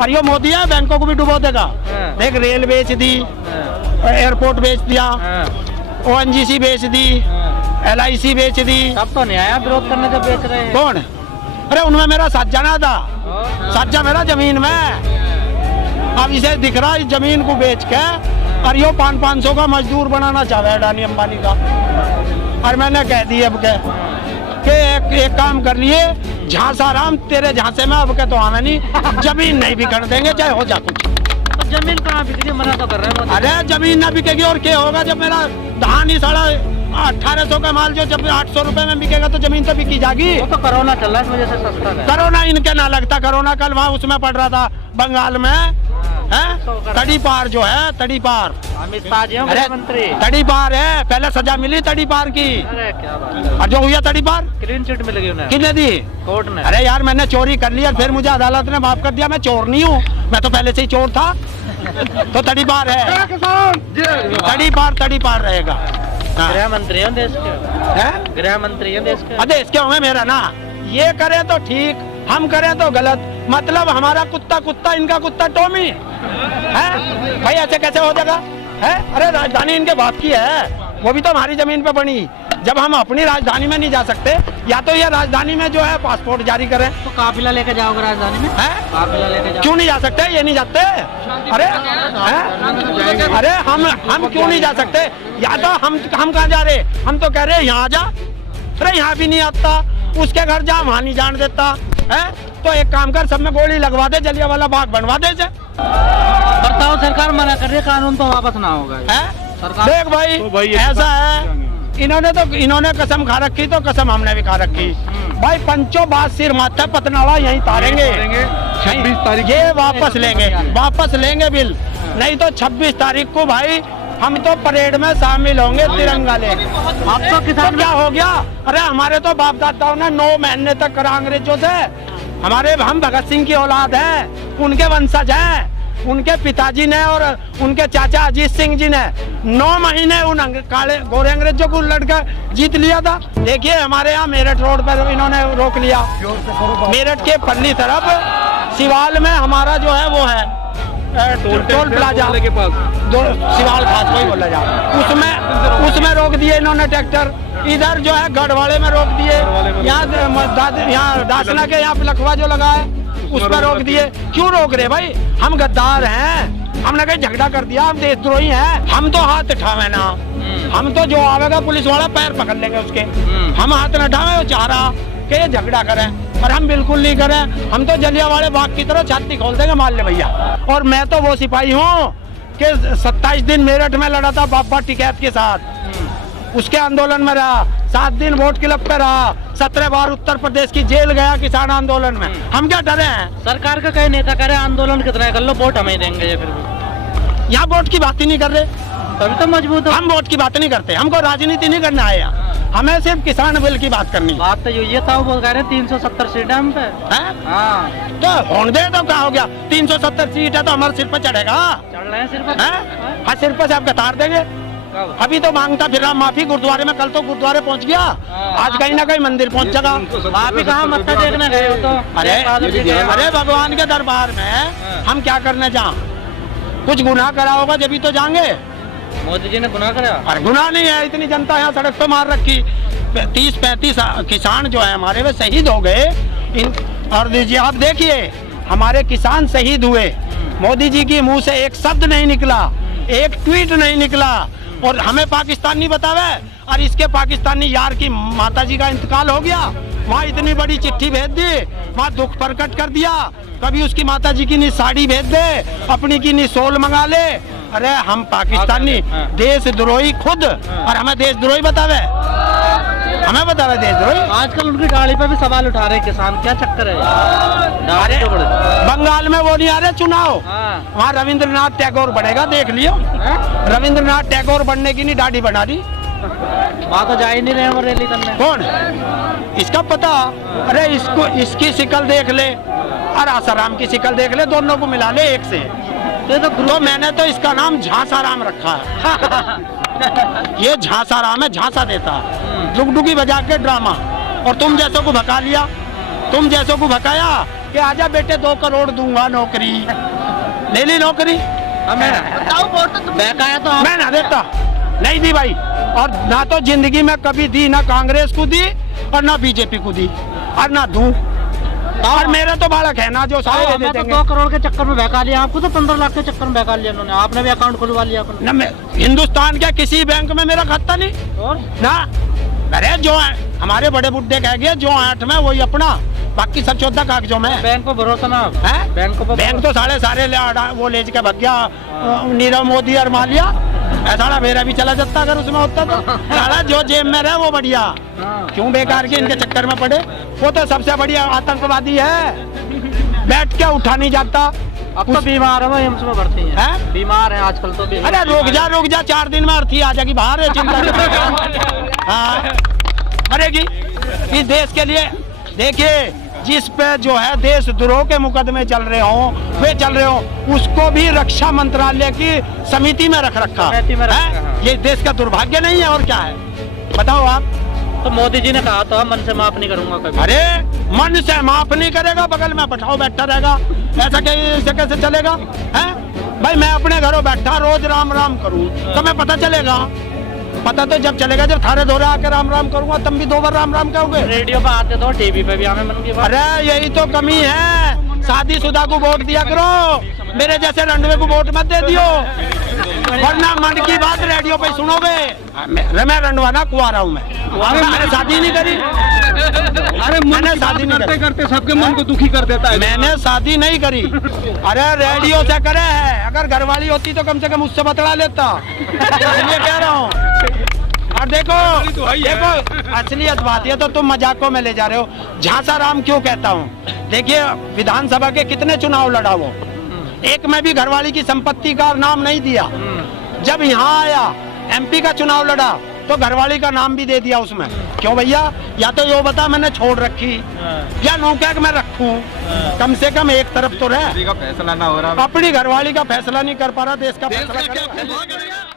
और ये मोदी है बैंकों को भी डुबो देगा। देख रेल बेच दी, एयरपोर्ट बेच दिया, ONGC बेच दी, LIC बेच दी। तब तो नहीं आया विरोध करने जब बेच रहे हैं। कौन? अरे उनमें मेरा साझा ना था, साझा मेरा जमीन में। अब इसे दिख रहा है जमीन को बेच के और यो 500 का मजदूर बनाना चाह रहा है अडानी अंबानी का। और मैंने कह दिया अब के एक काम कर लिए, झांसा राम तेरे झांसे में अब के तो आना नहीं, जमीन नहीं बिकने देंगे चाहे हो जा कुछ। तो जमीन कहाँ बिक रही, मना तो कर रहे हैं। अरे जमीन ना बिकेगी और क्या होगा जब मेरा धान ही 1850 का माल जो जब 800 रुपए में बिकेगा तो जमीन तो बिकी जाएगी। वो तो कोरोना चल रहा है इस वजह से सस्ता है। कोरोना इनके ना लगता, कोरोना कल वहाँ उसमें पड़ रहा था बंगाल में है, तड़ी पार जो है, तड़ी पार। अमित शाह जी अरे मंत्री तड़ी पार है, पहले सजा मिली तड़ी पार की। अरे क्या बात है। और जो हुआ तड़ी पार क्लीन चिट मिल गई उन्हें, किसने दी? कोर्ट ने। अरे यार मैंने चोरी कर ली और फिर मुझे अदालत ने माफ कर दिया। मैं चोर नहीं हूँ, मैं तो पहले से ही चोर था। तो तड़ी पार है, तड़ी पार रहेगा। गृह मंत्री है देश के, गृह मंत्री है देश के। देश के होंगे मेरा ना, ये करे तो ठीक, हम करें तो गलत। मतलब हमारा कुत्ता कुत्ता, इनका कुत्ता टॉमी है भाई, ऐसे कैसे हो जाएगा है? अरे राजधानी इनके बाप की है, वो भी तो हमारी जमीन पे बनी। जब हम अपनी राजधानी में नहीं जा सकते, या तो ये राजधानी में जो है पासपोर्ट जारी करें। तो काफिला लेके जाओगे राजधानी में? है काफिला लेके जाओ। क्यों नहीं जा सकते? ये नहीं जाते? अरे अरे हम क्यों नहीं जा सकते? या तो हम कहाँ जा रहे? हम तो कह रहे हैं यहाँ जा। अरे यहाँ भी नहीं आता, उसके घर जा, वहाँ नहीं जान देता है। तो एक काम कर, सब में गोली लगवा दे, जलियांवाला बाग बनवा दे। बताओ, सरकार मना कर रही है, कानून तो वापस ना होगा है। सरकार देख भाई ऐसा है, इन्होंने कसम खा रखी तो कसम हमने भी खा रखी भाई। पंचों बात सिर माथा पतनाड़ा यहीं तारेंगे। 26 तारीख ये वापस लेंगे बिल, नहीं तो 26 तारीख को भाई हम तो परेड में शामिल होंगे तिरंगा लेके। अब तो किसान क्या हो गया? अरे हमारे तो बाप दादाओं ने 9 महीने तक करा अंग्रेजों से। हम भगत सिंह की औलाद है, उनके वंशज हैं। उनके पिताजी ने और उनके चाचा अजीत सिंह जी ने 9 महीने उन काले गोरे अंग्रेजों को लड़कर जीत लिया था। देखिए हमारे यहाँ मेरठ रोड पर इन्होंने रोक लिया। मेरठ के पल्ली तरफ सिवाल में हमारा जो है वो है टोल प्लाजा के पास सिवाल खास वही बोला जा, उसमें रोक दिए इन्होंने ट्रैक्टर। इधर जो है गढ़वाड़े में रोक दिए, यहाँ दासना के यहाँ लखवा जो लगा है उस पर रोक दिए। क्यों रोक रहे भाई? हम गद्दार हैं, हमने कहीं झगड़ा कर दिया, हम देशद्रोही हैं? हम तो हाथ उठावे ना, हम तो जो आवेगा पुलिस वाला पैर पकड़ लेंगे उसके। हम हाथ न उठावे, वो चाह रहा कि ये झगड़ा करें और हम बिल्कुल नहीं करें। हम तो जलियांवाले बाग की तरह छाती खोल देंगे, मान ले भैया। और मैं तो वो सिपाही हूँ कि 27 दिन मेरठ में लड़ा था बाबा टिकैत के साथ, उसके आंदोलन में रहा। 7 दिन वोट क्लब पे रहा, 17 बार उत्तर प्रदेश की जेल गया किसान आंदोलन में। हम क्या डरे हैं? सरकार का कई नेता करे आंदोलन कितना कर लो, वोट हमें देंगे। ये फिर यहाँ वोट की बात ही नहीं कर रहे, तभी तो मजबूत हो। हम वोट की बात नहीं करते, हमको राजनीति नहीं करना आया, हमें सिर्फ किसान बिल की बात करनी। बात तो ये था, वो कह रहे 370 सीटें हम पे। हाँ तो होने दे, तो क्या हो गया? 370 सीट है तो हमारे सिर पर चढ़ेगा। चढ़ रहे हैं सिर पर। हाँ सिर पर से आप तार देंगे। अभी तो मांगता फिर रहा माफी गुरुद्वारे में, कल तो गुरुद्वारे पहुंच गया, आज कहीं ना कहीं मंदिर पहुंच जाएगा। माफी कहाँ मत्था देखने गए हो? तो अरे भगवान के दरबार में हम क्या करने जा? कुछ गुनाह करा होगा जब ही तो जाएंगे। मोदी जी ने गुनाह करा? अरे गुनाह नहीं है, इतनी जनता यहाँ सड़क पे मार रखी। 30-35 किसान जो है हमारे वे शहीद हो गए। और दीजिए आप देखिए, हमारे किसान शहीद हुए, मोदी जी की मुंह से एक शब्द नहीं निकला, एक ट्वीट नहीं निकला, और हमें पाकिस्तानी बतावे। और इसके पाकिस्तानी यार की माताजी का इंतकाल हो गया, वहाँ इतनी बड़ी चिट्ठी भेज दी, वहाँ दुख प्रकट कर दिया। कभी उसकी माताजी की नी साड़ी भेज दे, अपनी की नी सोल मंगा ले। अरे हम पाकिस्तानी देशद्रोही खुद, और हमें देशद्रोही बतावे, हमें बतावे देशद्रोही। आजकल उनकी गाड़ी पे भी सवाल उठा रहे किसान, क्या चक्कर है? अरे बंगाल में वो नहीं आ रहे चुनाव, वहाँ रविंद्रनाथ टैगोर बनेगा, देख लियो। रविंद्रनाथ टैगोर बनने की नहीं दाढ़ी बना दी, वहाँ तो जा ही नहीं रहे वो रैली करने। कौन इसका पता? अरे इसकी शिक्ल देख ले और आसाराम की शिक्ल देख ले, दोनों को मिला ले एक से। तो मैंने तो इसका नाम झांसाराम रखा है। ये झांसाराम है, झांसा देता, डुगडुगी बजा के ड्रामा। और तुम जैसों को भगा लिया, तुम जैसों को भगाया कि आजा बेटे 2 करोड़ दूंगा नौकरी, ले ली नौकरी। बहकाया तो आप मैं ना देता, नहीं दी भाई। और ना तो जिंदगी में कभी दी, ना कांग्रेस को दी और ना बीजेपी को दी, और ना दूं। और मेरा तो बालक है ना जो सारे दे हमें तो देंगे। 2 करोड़ के चक्कर में बहका लिया, आपको तो 15 लाख के चक्कर में बहका लिया उन्होंने। आपने भी अकाउंट खुलवा लिया अपना। ना मैं हिंदुस्तान के किसी बैंक में मेरा खाता नहीं और ना। अरे जो है हमारे बड़े बुड्ढे कह गए जो 8 में वही अपना, बाकी सब 14 कागजों में। बैंक को भरोसा ना आप? है बैंक तो सारे वो ले के भग गया नीरव मोदी और मालिया। ऐसा मेरा भी चला जाता अगर उसमें होता तो। साला जो जेब में रहे वो बढ़िया, क्यों बेकार के इनके चक्कर में पड़े। वो तो सबसे बढ़िया आतंकवादी है, बैठ के उठा नहीं जाता। अब तो बीमार है वो, एम्स में भर्ती है, बीमार है आजकल तो। अरे रुक जा 4 दिन में अर्थी आ जाएगी बाहर है, चिंता हाँ मरेगी। इस देश के लिए देखिए, जिस पे जो है देशद्रोह के मुकदमे चल रहे हो उसको भी रक्षा मंत्रालय की समिति में रख रखा है। ये देश का दुर्भाग्य नहीं है और क्या है बताओ आप। तो मोदी जी ने कहा था मन से माफ नहीं करूंगा कभी। अरे मन से माफ नहीं करेगा, बगल में बैठा रहेगा, ऐसा कैसे चलेगा है भाई। मैं अपने घरों बैठा रोज राम राम करूं तो मैं पता चलेगा, पता तो जब चलेगा जब थारे दौरे आकर राम राम करूंगा, तब भी 2 बार राम राम कहोगे। रेडियो पे आते तो, टीवी पे भी हमें मन की बात। अरे यही तो कमी है, शादीशुदा को वोट दिया करो, मेरे जैसे रंडवे को वोट मत दे दियो, वरना मन की बात रेडियो पे सुनोगे। मैं रंडवा ना कुआरा हूँ, मैंने शादी नहीं करी। अरे मैंने शादी नहीं करते सबके मन को दुखी कर देता है। मैंने शादी नहीं करी, अरे रेडियो से करे है। अगर घरवाली होती तो कम से कम उससे बतला लेता, इसलिए कह रहा हूँ। और देखो असलियत बात है तो तुम मजाकों में ले जा रहे हो। झांसा राम क्यों कहता हूँ, देखिए विधानसभा के कितने चुनाव लड़ा वो, एक में भी घरवाली की संपत्ति का नाम नहीं दिया। जब यहाँ आया MP का चुनाव लड़ा तो घरवाली का नाम भी दे दिया उसमें। क्यों भैया, या तो यो बता मैंने छोड़ रखी या नौकैक में रखूं, कम से कम एक तरफ तो रहे। फैसला ना हो रहा, अपनी घरवाली का फैसला नहीं कर पा रहा, देश का फैसला करे।